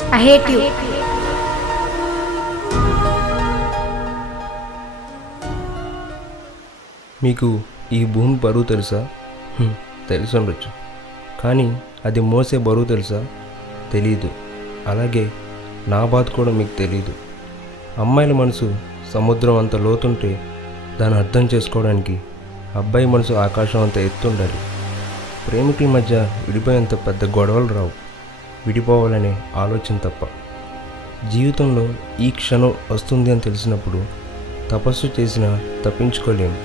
I hate you. మీకు ఈ భూమి బరువు తెలుసా? తెలిసి ఉండొచ్చు, కానీ అది మోసే బరువు తెలుసా? తెలీదు. అలాగే నా బాధ కూడా మీకు తెలీదు. అమ్మాయిల మనసు సముద్రం అంత లోతుంటే దాన్ని అర్థం చేసుకోవడానికి అబ్బాయి మనసు ఆకాశం అంత ఎత్తుండాలి. ప్రేమికుల మధ్య విడిపోయేంత పెద్ద గొడవలు రావు, విడిపోవాలనే ఆలోచన తప్ప. జీవితంలో ఈ క్షణం వస్తుంది అని తెలిసినప్పుడు తపస్సు చేసినా తప్పించుకోలేము.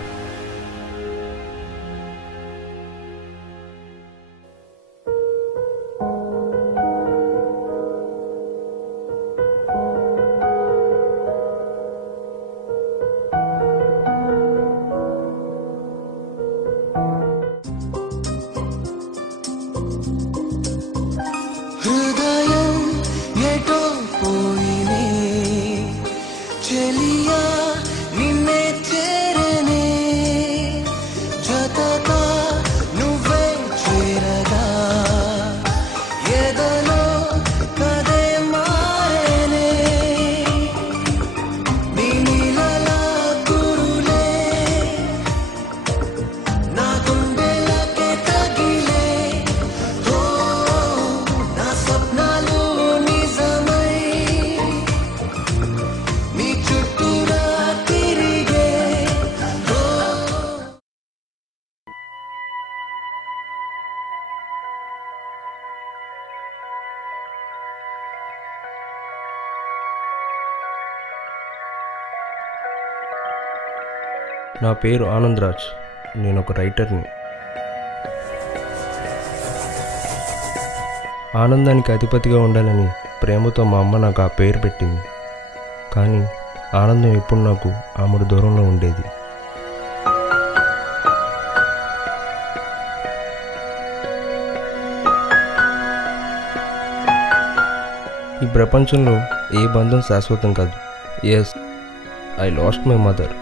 నా పేరు ఆనంద్ రాజ్. నేను ఒక రైటర్ని. ఆనందానికి అధిపతిగా ఉండాలని ప్రేమతో మా అమ్మ నాకు ఆ పేరు పెట్టింది. కానీ ఆనందం ఎప్పుడు నాకు ఆమెడు దూరంలో ఉండేది. ఈ ప్రపంచంలో ఏ బంధం శాశ్వతం కాదు. Yes, I lost my mother.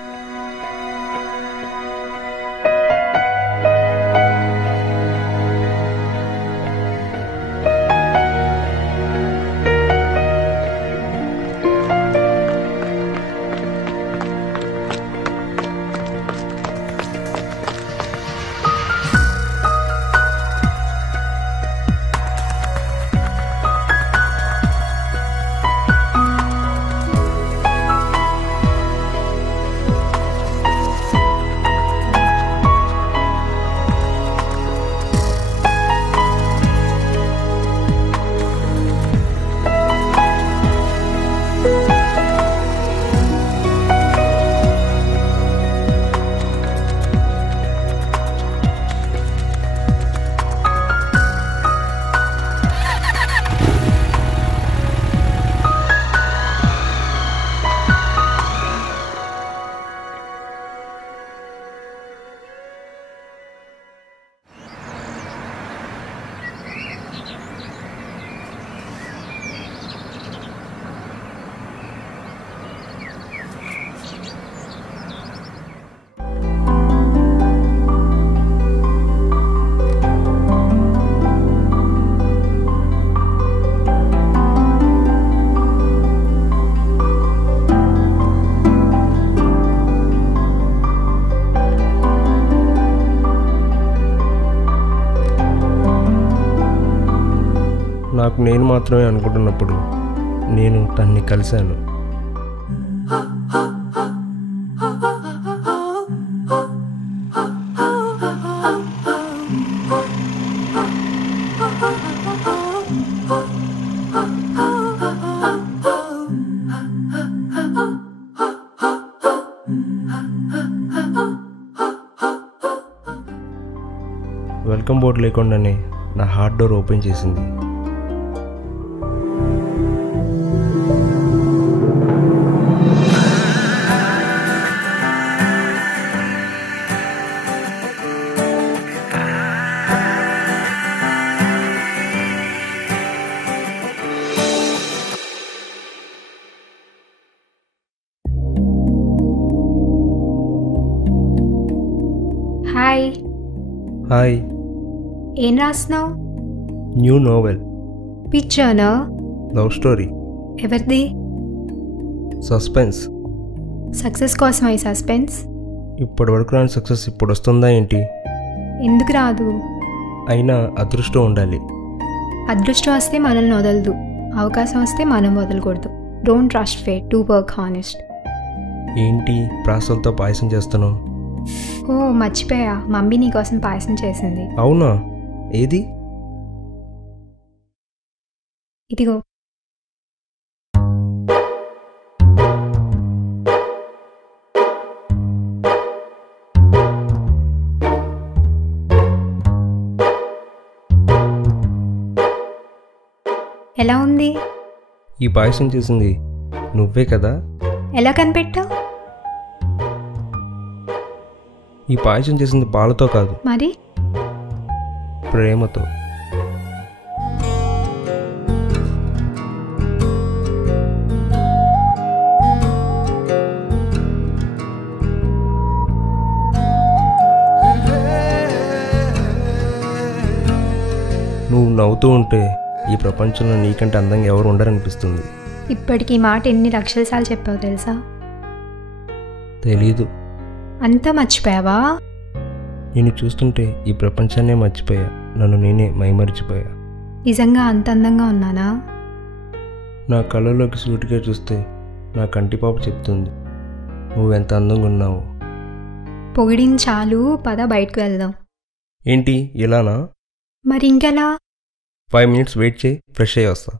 నాకు నేను మాత్రమే అనుకుంటున్నప్పుడు నేను తన్ని కలిశాను. వెల్కమ్ బోర్డు లేకుండానే నా హార్ట్ డోర్ ఓపెన్ చేసింది. హాయ్. హాయ్. ఏం రాస్తున్నావు? New novel. పిక్చర్నా? Love story. ఎవరిది? సస్పెన్స్. సక్సెస్ కోసం ఈ సస్పెన్స్? ఇప్పటి వరకు రాని సక్సెస్ ఇప్పుడు వస్తుందా ఏంటి? ఎందుకు రాదు? అయినా అదృష్టం ఉండాలి. అదృష్టం వస్తే మనల్ని వదలదు, అవకాశం వస్తే మనం వదలకూడదు. Don't trust fate, to work honest. ఏంటి ప్రాసలతో పాయసం చేస్తున్నావు? ఓ మర్చిపోయా, మమ్మీ నీకోసం పాయసం చేసింది. అవునా? ఏది? ఇదిగో. ఎలా ఉంది? ఈ పాయసం చేసింది నువ్వే కదా? ఎలా కనిపెట్టావు? ఈ పాయసం చేసింది పాలతో కాదు, మరి ప్రేమతో. నువ్వు నవ్వుతూ ఉంటే ఈ ప్రపంచంలో నీకంటే అందంగా ఎవరు ఉండరనిపిస్తుంది. ఇప్పటికి ఈ మాట ఎన్ని లక్షల సార్లు చెప్పావు తెలుసా? తెలీదు. అంతా మర్చిపోయావా? నేను చూస్తుంటే ఈ ప్రపంచాన్నే మర్చిపోయా, నన్ను నేనే మైమరిచిపోయా. నిజంగా అంత అందంగా ఉన్నానా? నా కళ్ళలోకి సూటిగా చూస్తే నా కంటిపాప చెప్తుంది నువ్వెంత అందంగా ఉన్నావు. పొగిడిన చాలు, పద బయటకు వెళ్దాం. ఏంటి ఇలానా? మరి ఇంకెలా? 5 minutes వెయిట్ చేయి, ఫ్రెష్ అయ్యి వస్తా.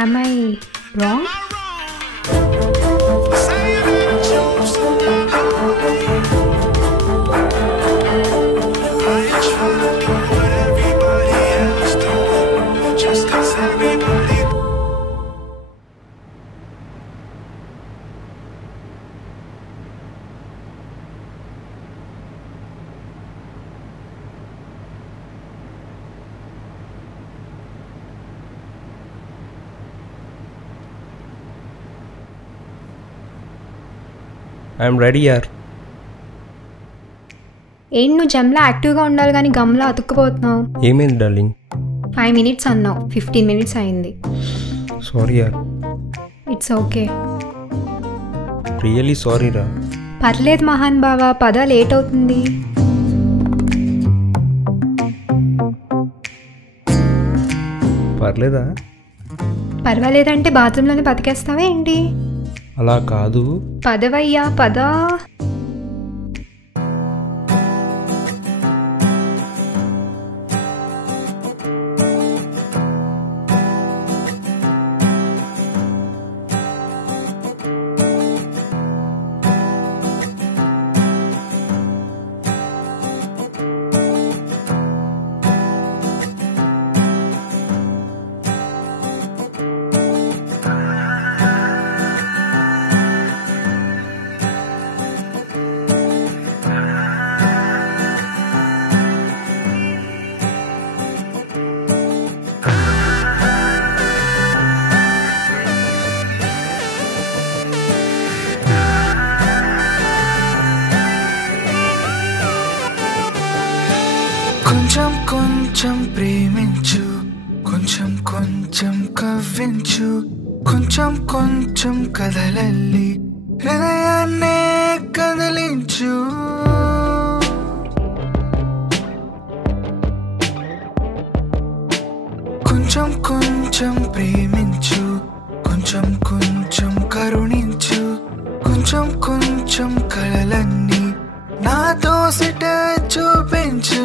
Am I wrong? I'm ready యార్. ఏంటి నువ్వు జమ్లా యాక్టివ్గా ఉండాలి కానీ గమ్లా అతుక్కుపోతున్నావు? ఏమైంది డార్లింగ్? 5 minutes అన్నావు, 15 minutes అయింది. సారీ యార్. It's okay. రియల్లీ సారీ రా. పర్లేదు మహాన్ బావా, పద లేట్ అవుతుంది. పర్లేదా? పర్వాలేదంటే బాత్రూంలోనే బతికేస్తావా ఏంటి? అలా కాదు. పదవయ్యా పద. కొంచెం కొంచెం ప్రేమించు, కొంచెం కొంచెం కవ్వించు, కొంచెం కొంచెం కదలల్లి హృదయాన్నే కదిలించు. కొంచెం కొంచెం ప్రేమించు, కొంచెం కొంచెం కరుణించు, కొంచెం కొంచెం కలలన్నీ నాతో సిట చూపించు.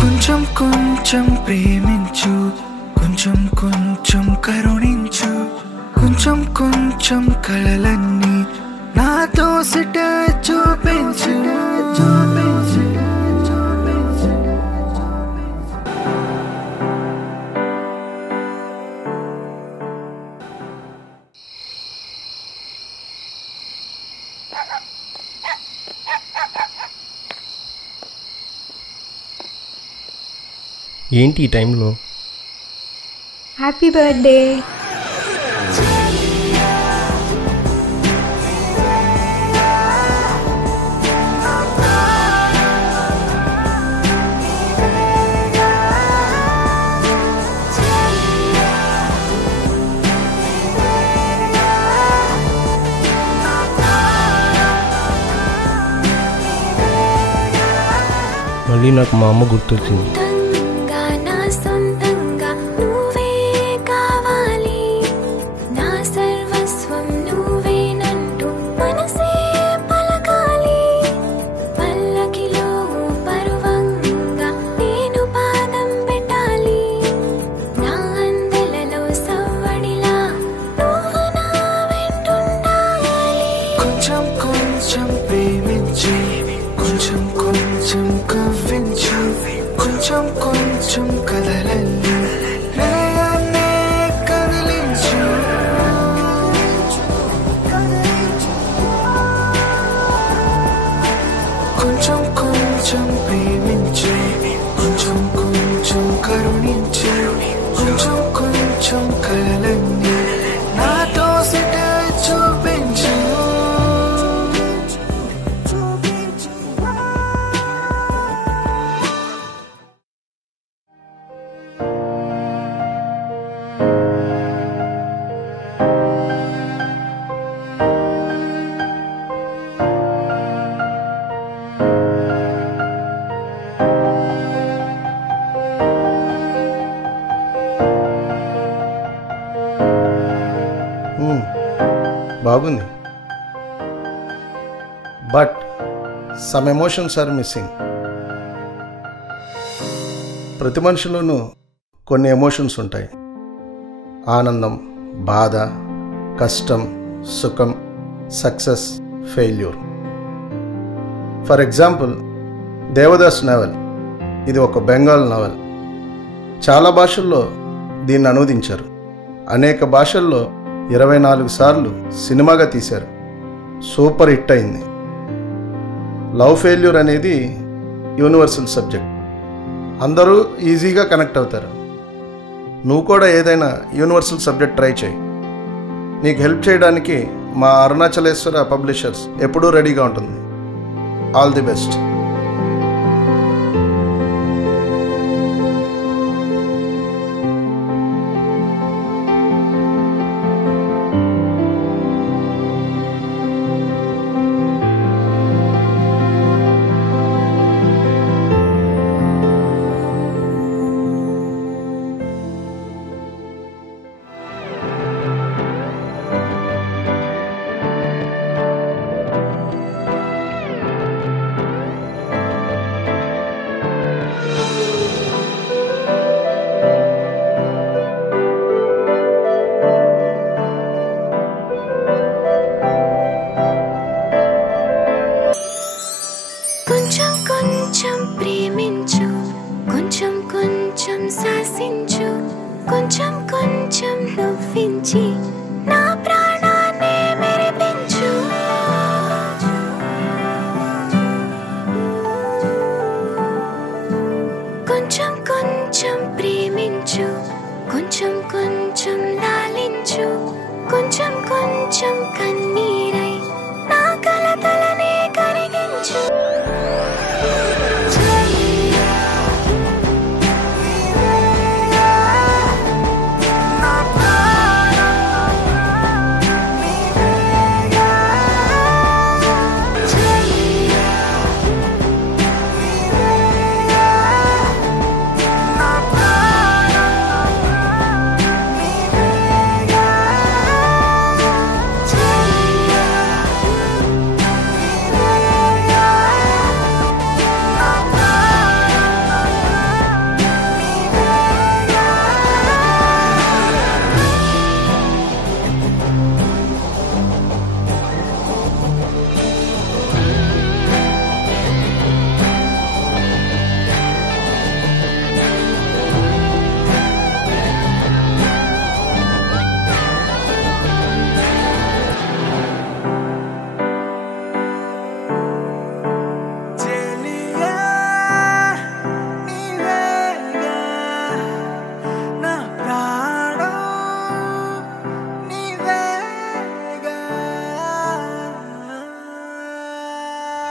కొంచెం కొంచెం ప్రేమించు, కొంచెం కొంచెం కరుణించు, కొంచెం కొంచెం కలలన్నీ నాతో సిట చూపించు. ఏంటి ఈ టైంలో? Happy birthday. మళ్ళీ నాకు మా అమ్మ గుర్తొచ్చింది. కొంచెం కొంచెం ప్రేమించు, కొంచెం కొంచెం కవ్వించు, కొంచెం కొంచెం కదలల్లి హృదయాన్నే కదిలించు. కొంచెం కొంచెం ప్రేమించు, కొంచెం కొంచెం కరుణించు, కొంచెం కొంచెం కలలన్నీ నాతో సిట చూపించు. బాగుంది, but some emotions are missing. ప్రతి మనిషిలోనూ కొన్ని ఎమోషన్స్ ఉంటాయి. ఆనందం, బాధ, కష్టం, సుఖం, success, failure. For example, Devdas novel, ఇది ఒక బెంగాల్ నవల్. చాలా భాషల్లో దీన్ని అనువదించారు. అనేక భాషల్లో 24 సార్లు సినిమాగా తీశారు. సూపర్ హిట్ అయింది. లవ్ ఫెయిల్యూర్ అనేది యూనివర్సల్ సబ్జెక్ట్. అందరూ ఈజీగా కనెక్ట్ అవుతారు. నువ్వు కూడా ఏదైనా యూనివర్సల్ సబ్జెక్ట్ ట్రై చేయి. నీకు హెల్ప్ చేయడానికి మా అరుణాచలేశ్వర పబ్లిషర్స్ ఎప్పుడూ రెడీగా ఉంటుంది. All the best. కొంచెం ప్రేమించు, కొంచెం కొంచెం శాసించు, కొంచెం కొంచెం నవ్వించి నా ప్రాణాన్ని మెరిపించు. కొంచెం కొంచెం ప్రేమించు, కొంచెం కొంచెం లాలించు, కొంచెం కొంచెం కన్నీరై నా కలతలనే కరిగించు.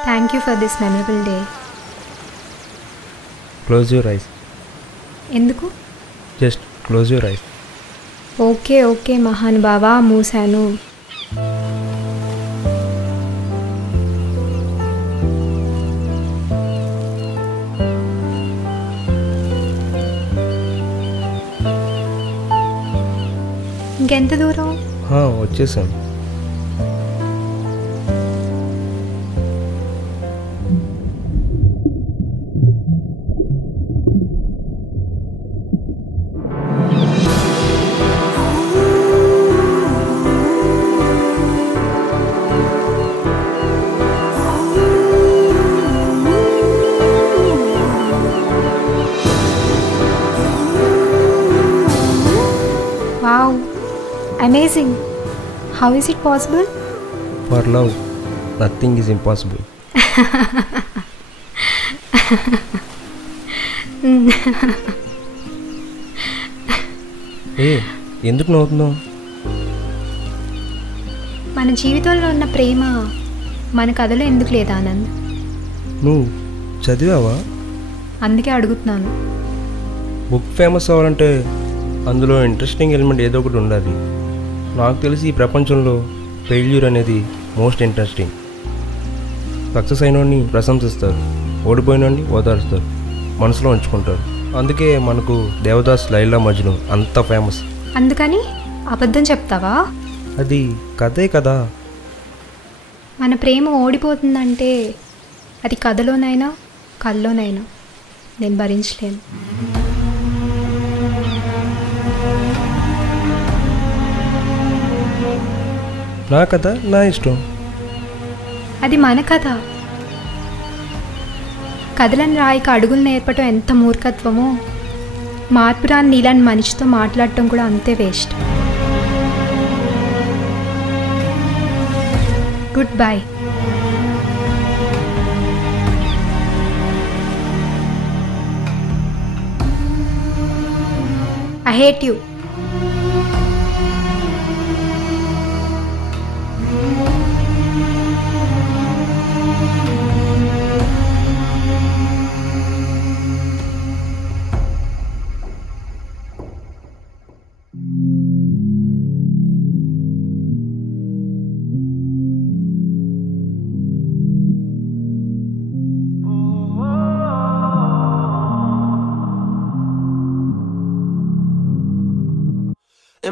Thank you for this memorable day. Close your eyes. ఎందుకు? Just close your eyes. Okay మహానుభావా, మూసాను. ఇంకెంత దూరం? వచ్చేసాం. Wow, amazing. How is it possible? For love, nothing is impossible. ఎందుకు నవ్వుతున్నావు? మన జీవితంలో ఉన్న ప్రేమ మన కథలో ఎందుకు లేదా ఆనంద్? నువ్వు చదివావా? అందుకే అడుగుతున్నాను. బుక్ ఫేమస్ అవ్వాలంటే అందులో ఇంట్రెస్టింగ్ ఎలిమెంట్ ఏదో ఒకటి ఉండాలి. నాకు తెలిసి ఈ ప్రపంచంలో ఫెయిల్యూర్ అనేది మోస్ట్ ఇంట్రెస్టింగ్. సక్సెస్ అయినోడిని ప్రశంసిస్తారు, ఓడిపోయినోడిని ఓదారుస్తారు, మనసులో ఉంచుకుంటారు. అందుకే మనకు దేవదాస్, లైలా మజ్ను అంత ఫేమస్. అందుకని అబద్ధం చెప్తావా? అది కథే కదా. మన ప్రేమ ఓడిపోతుందంటే అది కథలోనైనా కల్లోనైనా నేను భరించలేను. నా కథ నా ఇష్టం. అది మన కథ. కథలను రాయిక అడుగులు నేర్పటం ఎంత మూర్ఖత్వమో, మార్పురాని నీలాంటి మనిషితో మాట్లాడటం కూడా అంతే waste. Good bye. I hate you.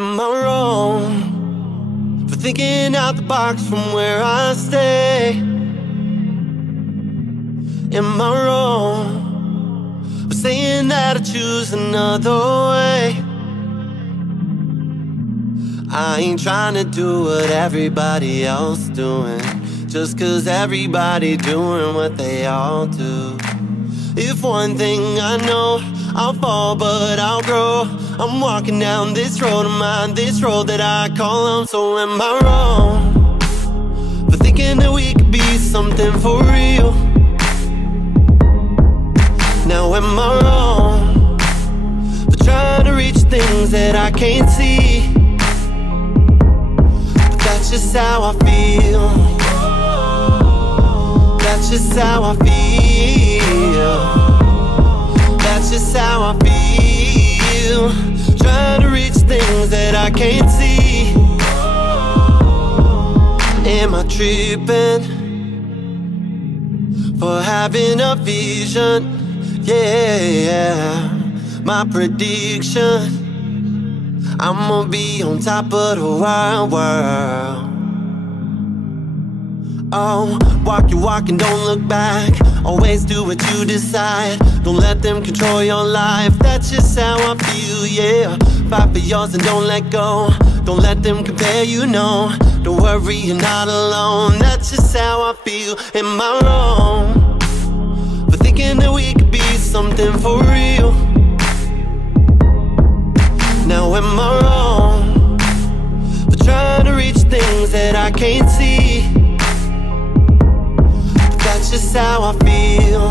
Am I wrong for thinking out the box from where I stay? Am I wrong for saying that I choose another way? I ain't trying to do what everybody else doing, just cause everybody doing what they all do. If one thing I know, I'll fall but I'll grow. I'm walking down this road of mine, this road that I call home. So am I wrong for thinking that we could be something for real? Now am I wrong for trying to reach things that I can't see? But that's just how I feel. That's just how I feel. That's just how I feel. Trying to reach things that I can't see. Am I tripping for having a vision? Yeah, my prediction, I'ma be on top of the world. Oh, walk your walk and don't look back. Always do what you decide. Don't let them control your life. That's just how I feel, yeah. Fight for yours and don't let go. Don't let them compare, you know. Don't worry, you're not alone. That's just how I feel. Am I wrong for thinking that we could be something for real? Now am I wrong for trying to reach things that I can't see? That's just how I feel.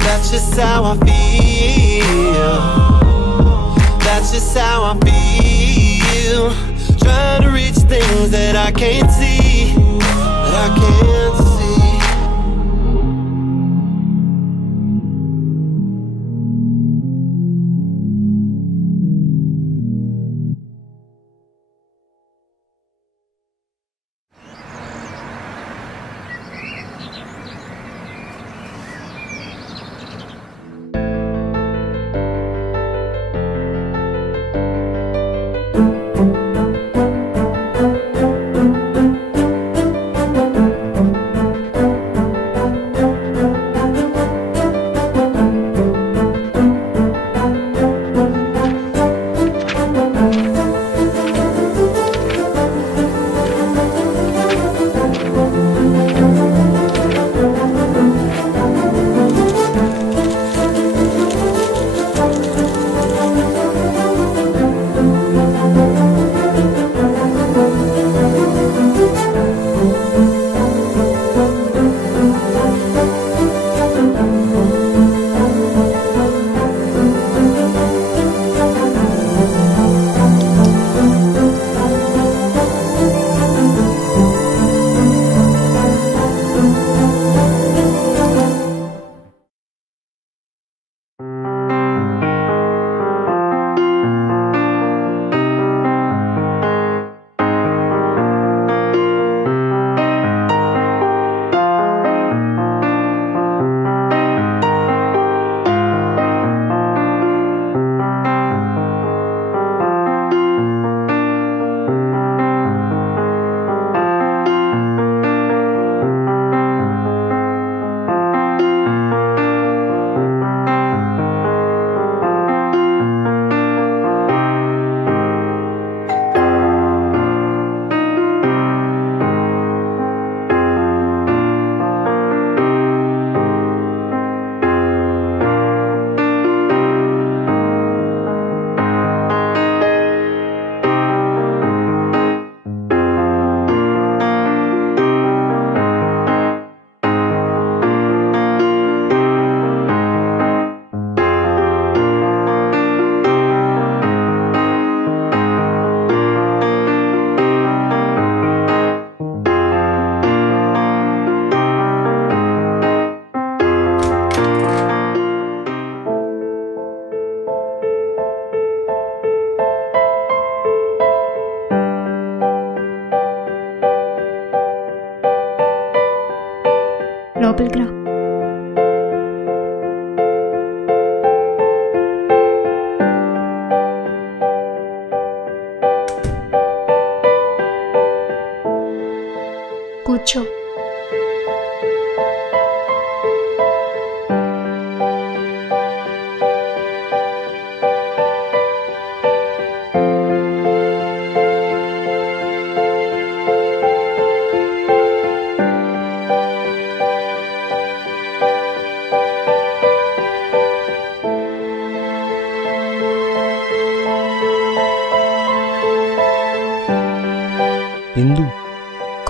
That's just how I feel. That's just how I feel. Trying to reach things that I can't see. That I can't see.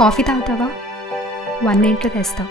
Coffee తాగుతావా? 1 minute తెస్తా.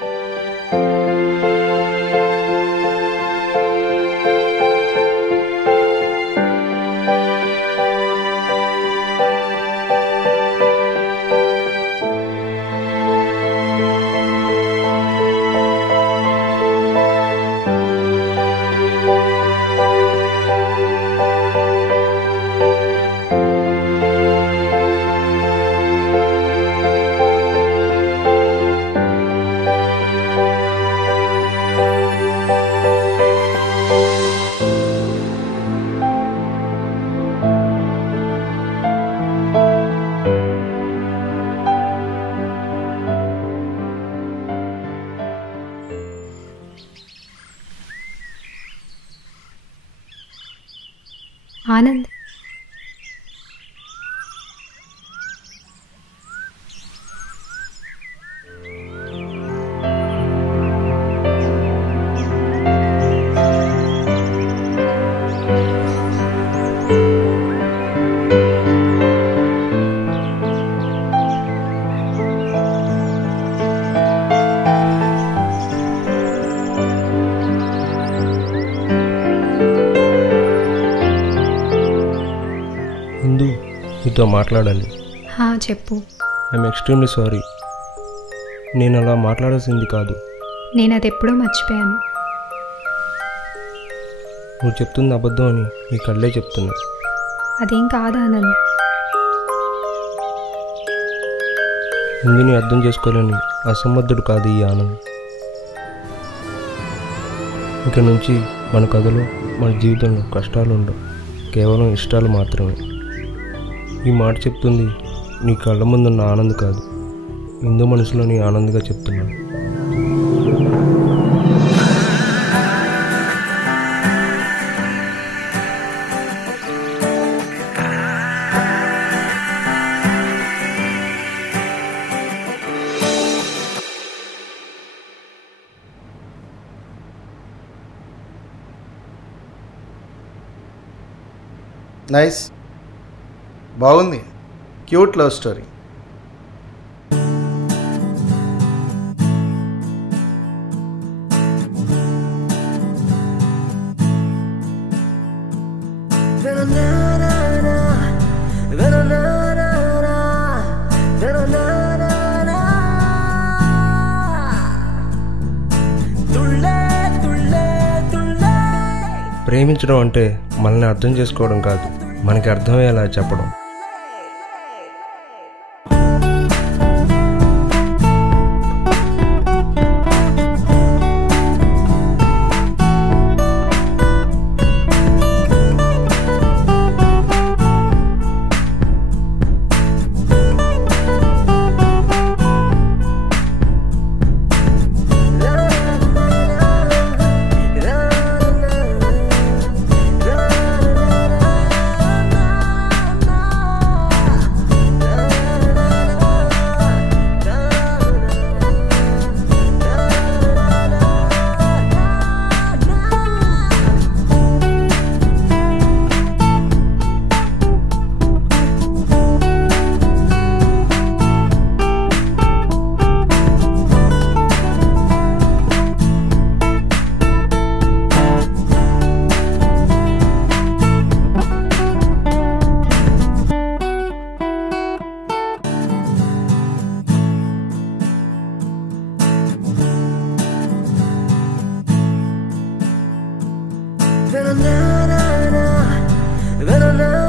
ఆనంద్, ఇందు, నీతో మాట్లాడాలి. చెప్పు. I'm extremely sorry. నేను అలా మాట్లాడాల్సింది కాదు. నేను అది ఎప్పుడో మర్చిపోయాను. నువ్వు చెప్తుంది అబద్ధం అని నీ కళ్ళే చెప్తున్నా. అదేం కాదు ఆనంద్. ఇందుని అర్థం చేసుకోలేని అసమర్థుడు కాదు ఈ ఆనంద్. ఇక నుంచి మన కథలో, మన జీవితంలో కష్టాలు ఉండవు, కేవలం ఇష్టాలు మాత్రమే. ఈ మాట చెప్తుంది నీ కళ్ళ ముందున్న ఆనంద్ కాదు, ఇందు మనసులో నీ ఆనంద్గా చెప్తున్నాను. నైస్, బాగుంది. Cute love story. ప్రేమించడం అంటే మనల్ని అర్థం చేసుకోవడం కాదు, మనకి అర్థమయ్యేలా చెప్పడం. na na na na na